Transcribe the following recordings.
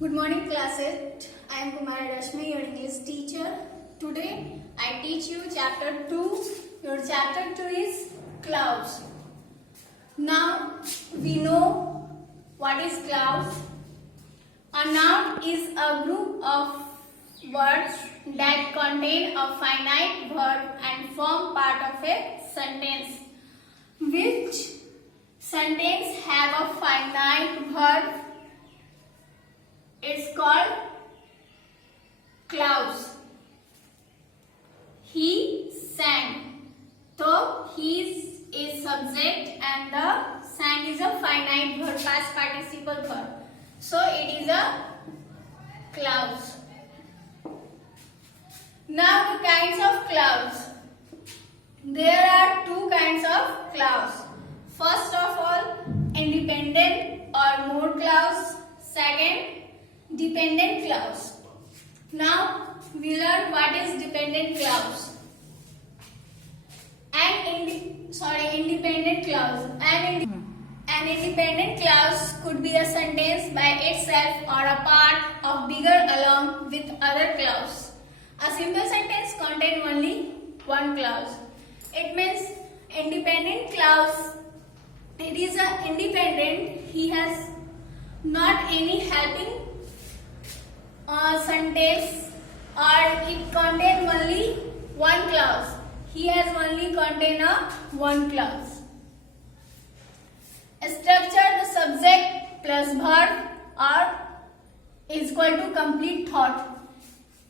Good morning classes. I am Kumari Rashmi, your English teacher. Today I teach you chapter 2. Your chapter 2 is clouds. Now we know what is clouds. A noun is a group of words that contain a finite verb and form part of a sentence. Which sentence have a finite verb? It's called clouds. He sang. So he is subject and the sang is a finite verb, past participle verb. So it is a clouds. Now the kinds of clouds. There are two kinds of clouds. First of all, independent or mode clouds. Second, dependent clouds. Now we learn what is dependent clouds and independent clouds. An independent clause could be a sentence by itself or a part of bigger along with other clause. A simple sentence contains only one clause. It means independent clause. It is a independent. He has not any helping sentence, or it contains only one clause. He has only contained one clause. Structure the subject plus verb or is equal to complete thought.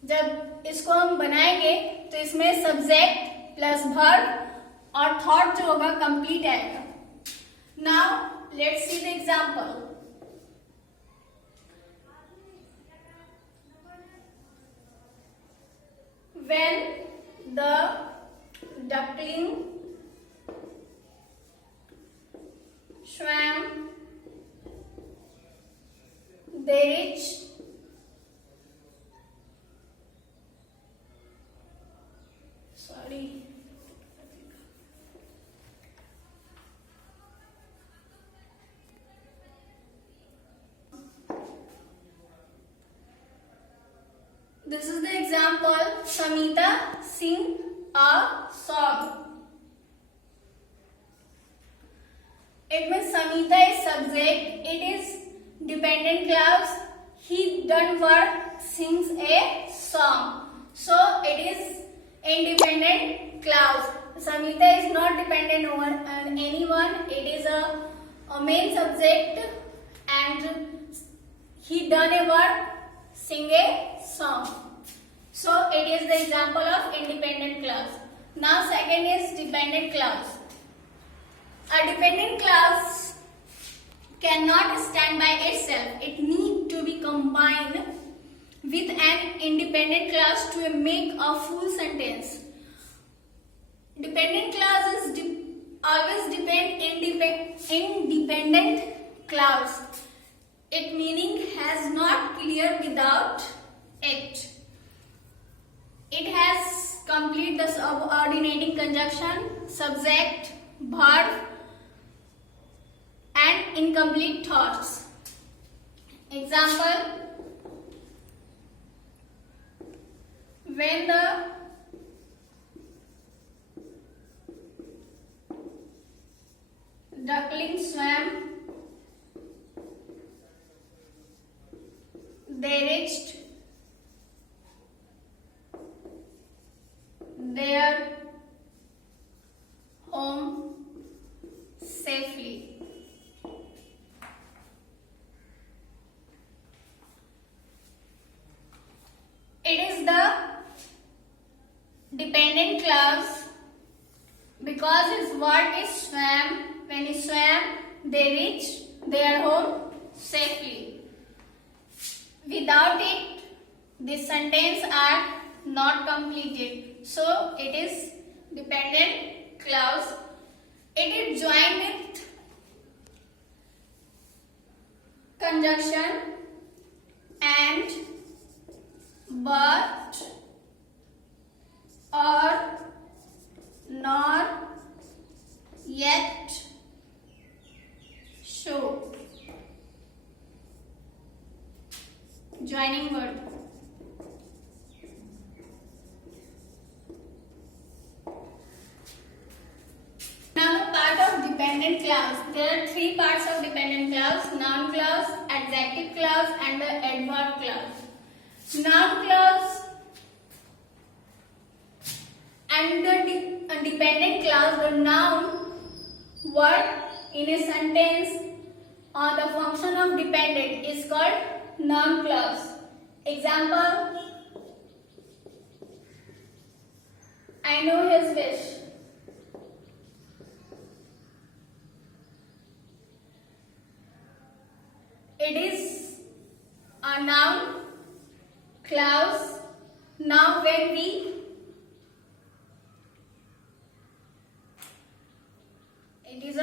जब इसको हम बनाएंगे तो इसमें subject plus verb और thought जो होगा complete आएगा. Now let's see the example. When the duckling swam, they reached This is the example. Samita sing a song. It means Samita is subject. It is dependent clause. He done work, sings a song. So it is independent clause. Samita is not dependent on anyone. It is a main subject and he done a work, sing a song. So it is the example of independent clause. Now second is dependent clause. A dependent clause cannot stand by itself. It needs to be combined with an independent clause to make a full sentence. Dependent clauses always depend independent clause. Its meaning has not clear without it. It has complete the subordinating conjunction, subject, verb, and incomplete thoughts. Example: when the duckling swam, they reached their home safely. It is the dependent clause because his word is swam. When he swam, they reached their home safely. Without it, this sentence are not completed. So it is dependent clause. It is joined with conjunction and but or nor yet show. joining word. Now the part of dependent clause. There are three parts of dependent clause: noun clause, adjective clause, and the adverb clause. Noun clause and the dependent clause, the noun word in a sentence or the function of dependent is called noun clause. Example: I know his wish. It is a noun clause. Now when we it is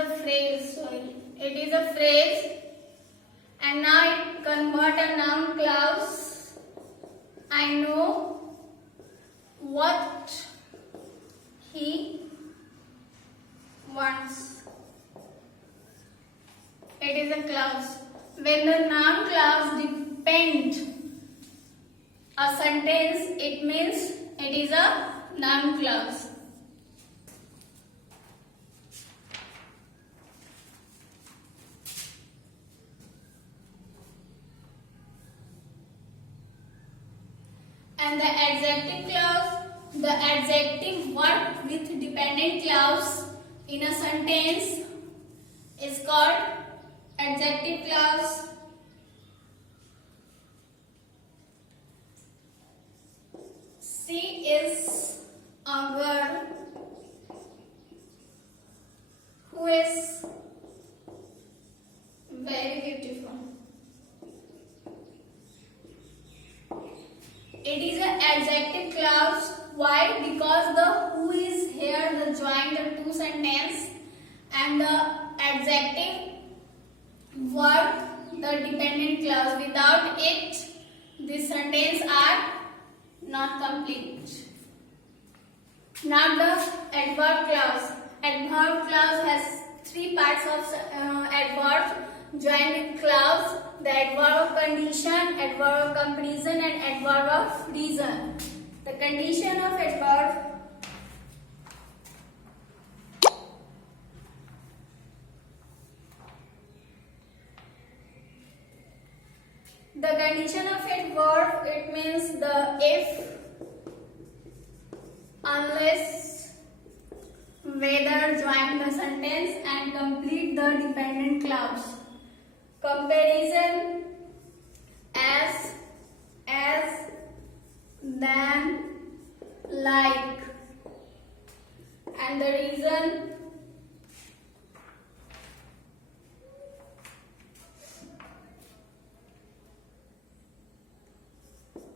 a phrase and now it convert a noun clause. I know what he wants. It is a clause. When the noun clause depend a sentence, it means it is a noun clause. And the adjective clause, the adjective word with dependent clause in a sentence is called adjective clause. She is a girl who is very beautiful. It is an adjective clause. Why? Because the who is here, the join the two sentence, and the adjective word, the dependent clause. Without it, these sentences are not complete. Now the adverb clause. Adverb clause has three parts of adverb joined with clause: the adverb of condition, adverb of comparison, and adverb of reason. The condition of adverb. The condition of adverb, it means the if, unless, whether join the sentence and complete the dependent clause. Comparison: as, than, like. And the reason: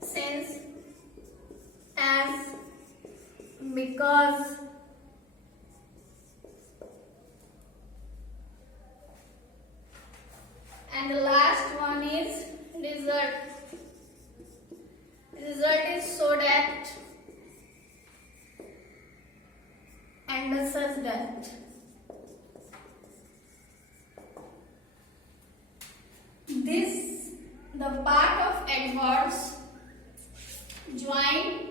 since, as, because. And the last one is result. Result is so that and the such that. This, the part of adverbs join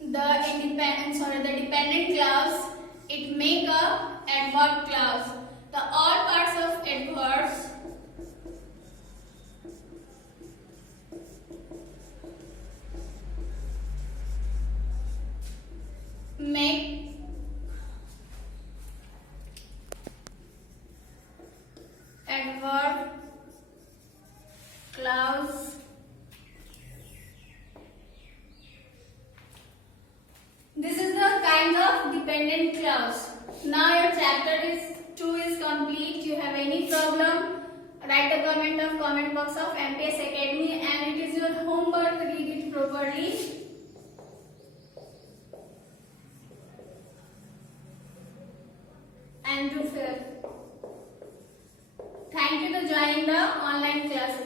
the dependent clause, it make a adverb clause. The all parts of adverbs make adverb clause. This is the kind of dependent clause. Now your chapter 2 is complete. You have any problem, write a comment of comment box of M.P.S Academy, and it is your homework. Read it properly. And do fair. Thank you for joining the online classes.